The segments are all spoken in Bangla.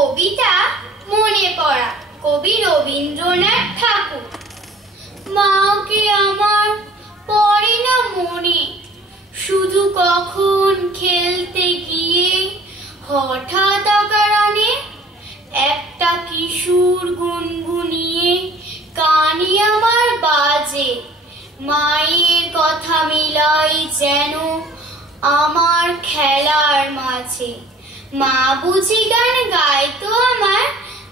কবিতা মনে পড়া, কবি রবীন্দ্রনাথ ঠাকুর। মাকে আমার পড়ে না মনে, শুধু কখন খেলতে গিয়ে হঠাৎ অকারণে একটা কিশোর গুনগুনিয়ে কানে আমার বাজে। মায়ের কথা মিলাই যেন আমার খেলার মাঝে। মা বুঝি গান গাইতো আমার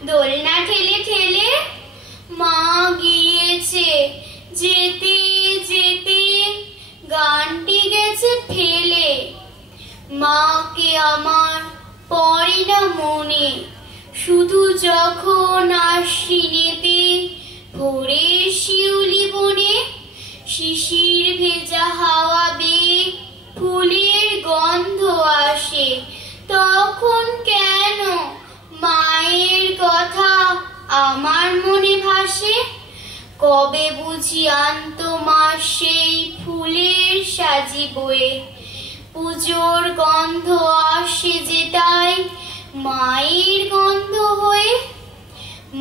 দোলনা ঠেলে ঠেলে। মা গিয়েছে যেতে যেতে গানটি গেছে ফেলে। মাকে আমার পড়ে না মনে, শুধু যখন আশ্বিনেতে ভোরের শিউলি বনে শিশির ভেজা হাওয়া বেয়ে ফুলের গন্ধ আসে, তখন কেন মায়ের কথা আমার মনে ভাসে। কবে বুঝি আনতো মা সেই ফুলের সাজি বয়ে, পুজোর গন্ধ আসে যে তাই মায়ের গন্ধ হয়ে।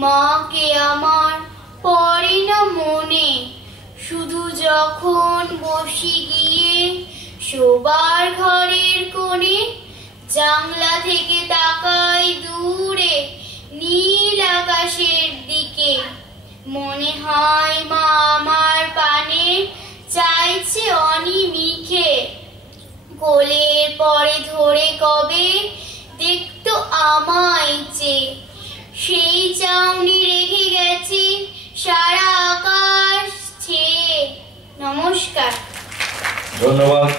মাকে আমার পড়ে না মনে, শুধু যখন বসি গিয়ে শোবার ঘরের কোণে, জানলা থেকে তাকাই দূরে নীল আকাশের দিকে। মনে হয় মা আমার পানে চাইছে অনিমিখে। কোলের পরে ধরে কবে দেখতো আমায় চেয়ে, সেই চাউনি রেখে গেছে সারা আকাশ ছেয়ে। নমস্কার। ধন্যবাদ।